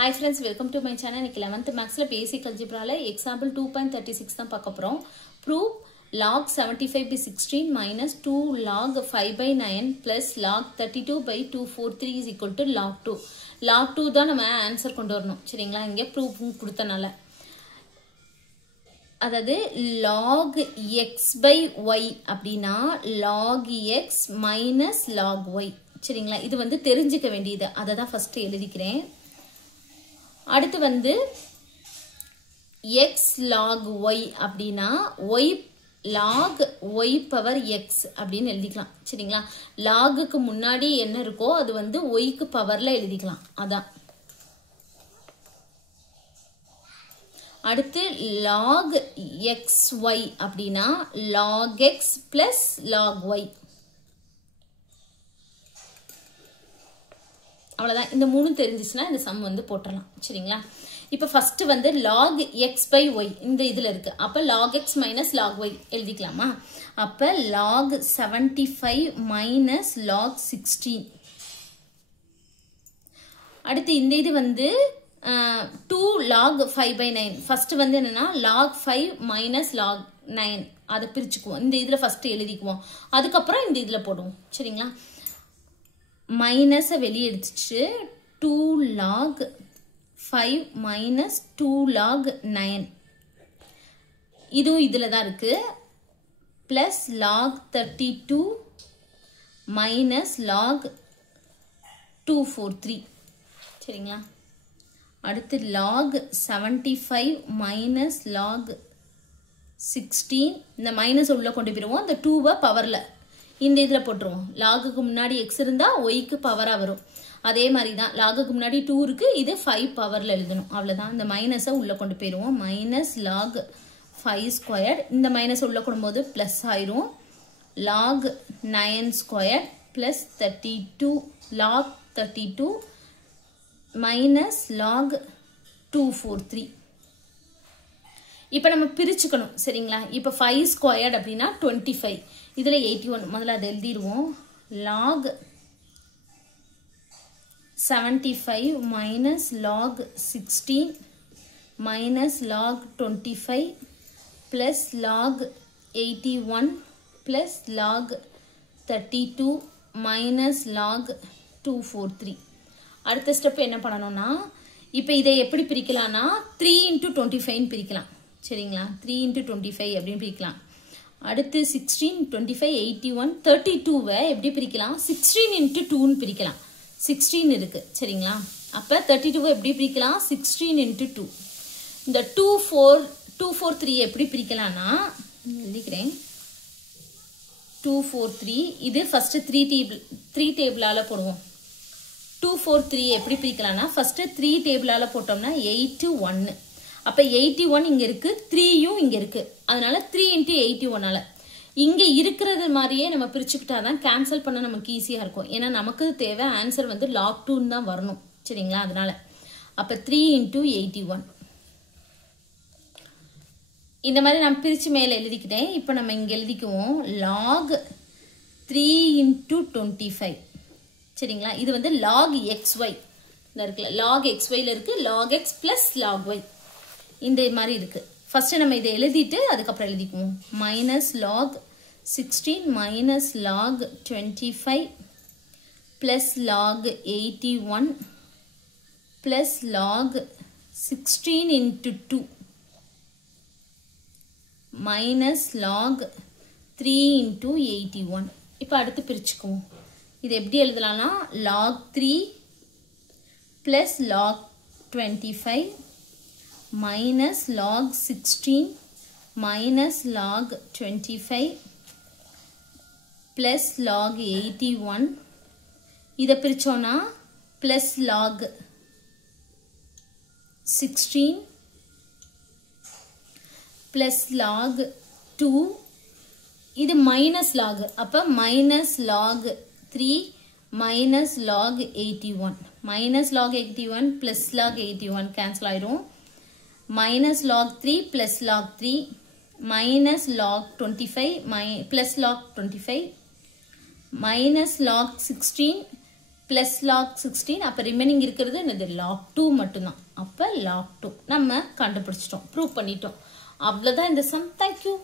Hi friends, welcome to my channel. இன்னைக்கு 11th Maxல basic algebraல example 2.36 தான் பார்க்க போறோம். Prove log 75 by 16 minus 2 log 5 by 9 plus log 32 by 243 is equal to log 2. Log 2 தான் நம்ம answer கொண்டு வரணும். சரிங்களா? இங்க proof கொடுத்தனால. அதாவது log x by y அப்படினா log x minus log y. சரிங்களா? இது வந்து தெரிஞ்சுக்க வேண்டியது. அத தான் ஃபர்ஸ்ட் எழுதிக்கிறேன். அடுத்து வந்து x log y அப்படினா y log y power x அப்படின்னு எழுதிக்கலாம். சரிங்களா? logக்கு முன்னாடி என்ன இருக்கோ அது வந்து y க்கு பவர்ல எழுதிக்கலாம். அதான். அடுத்து log xy அப்படினா log x plus log y. அவ்வளவுதான். இந்த மூணு தெரிஞ்சிச்சுனா இந்த சம் வந்து போட்டுறலாம். சரிங்களா? இப்போ ஃபர்ஸ்ட் வந்து log x by y இந்த இதுல இருக்கு. அப்ப log x minus log y எழுதிக்கலாமா? அப்ப log 75 minus log 16. அடுத்து இந்த இது வந்து 2 log 5 by 9. ஃபர்ஸ்ட் வந்து என்னன்னா log 5 minus log 9 அதை பிரிச்சுக்குவோம். இந்த இதுல ஃபர்ஸ்ட் எழுதிக்குவோம். அதுக்கப்புறம் இந்த இதுல போடுவோம். சரிங்களா? மைனஸை வெளியே எடுத்துச்சு 2 log 5 minus 2 log 9 இதுவும் இதில் தான் இருக்கு plus log 32 minus log 243. சரிங்களா? அடுத்து log 75 minus log 16 இந்த மைனஸ் உள்ள கொண்டு போயிடுவோம். இந்த 2வை பவரில் இந்த இதில் போட்டுருவோம். லாகுக்கு முன்னாடி எக்ஸ் இருந்தால் ஒய்க்கு பவராக வரும். அதே மாதிரி தான் லாகுக்கு முன்னாடி 2 இருக்கு. இது 5 பவரில் எழுதணும். அவ்வளோதான். இந்த மைனஸை உள்ளே கொண்டு போயிடுவோம். மைனஸ் லாக் 5 ஸ்கொயர் இந்த மைனஸ் உள்ளே கொண்டும்போது ப்ளஸ் ஆயிரும். Log 9 square plus 32 log 32 minus log 243. இப்போ நம்ம பிரிச்சுக்கணும். சரிங்களா? இப்போ 5 ஸ்கொயர்ட் அப்படின்னா 25. இதில் 81 முதல்ல அதை எழுதிடுவோம். log 75 minus log 16 minus log 25 plus log 81 plus log 32 minus log 243. அடுத்த ஸ்டெப் என்ன பண்ணணும்னா இப்போ இதை எப்படி பிரிக்கலாம்னா 3 into 25 பிரிக்கலாம். சரிங்களா? 3 into 25 அப்படின்னு பிரிக்கலாம். அடுத்து 16 25 81 32வை எப்படி பிரிக்கலாம்? 16 into 2ன்னு பிரிக்கலாம். 16 இருக்கு. சரிங்களா? அப்போ 32வை எப்படி பிரிக்கலாம்? 16 into 2. இந்த 243 எப்படி பிரிக்கலாம்னா எழுதிக்கிறேன். 243 இது ஃபர்ஸ்ட் 3 டேபிளால போடுவோம். 243 எப்படி பிரிக்கலாம்னா ஃபர்ஸ்ட் 3 டேபிளால போட்டோம்னா 8 1. அப்ப 81 இங்க இருக்கு, 3யும் இங்க இருக்கு. அதனால 3 into 81ஆல இங்க இருக்கிறது மாதிரியே நம்ம பிரிச்சுக்கிட்டாதான் கேன்சல் பண்ண நமக்கு ஈஸியா இருக்கும். ஏன்னா நமக்கு தேவை ஆன்சர் வந்து log 2 தான் வரணும். சரிங்களா? அதனால அப்ப 3 into 81 இந்த மாதிரி நான் பிரிச்சு மேல எழுதிக்கிட்டேன். இப்போ நம்ம இங்க எழுதிக்குவோம் log 3 into 25. சரிங்களா? இது வந்து log xy இருக்குல்ல, log xyல இருக்கு, log x plus log y இந்த மாதிரி இருக்கு. ஃபர்ஸ்ட் நம்ம இதை எழுதிட்டு அதுக்கப்புறம் எழுதிக்குவோம். Minus log 16 minus log 25 plus log 81 plus log 16 into 2 minus log 3 into 81. இப்போ அடுத்து பிரிச்சுக்குவோம். இது எப்படி எழுதலாம்னா log 3 plus log 25 minus log 16 minus log 25 plus log 81. இதை பிரிச்சோம்னா plus log 16 plus log 2 இது மைனஸ் log. அப்ப minus log 3 minus log 81 minus log 81 plus log 81 cancel ஆயிரும். minus log 3 plus log 3 minus log 25 plus log 25 minus log 16 plus log 16 அப்ப remaining இருக்கிறது என்னது log 2 மட்டும்தான் அப்ப log 2 நம்ம கண்டுபிடிச்சிட்டோம் ப்ரூவ் பண்ணிட்டோம் அவ்வளவுதான் இந்த சம். Thank you.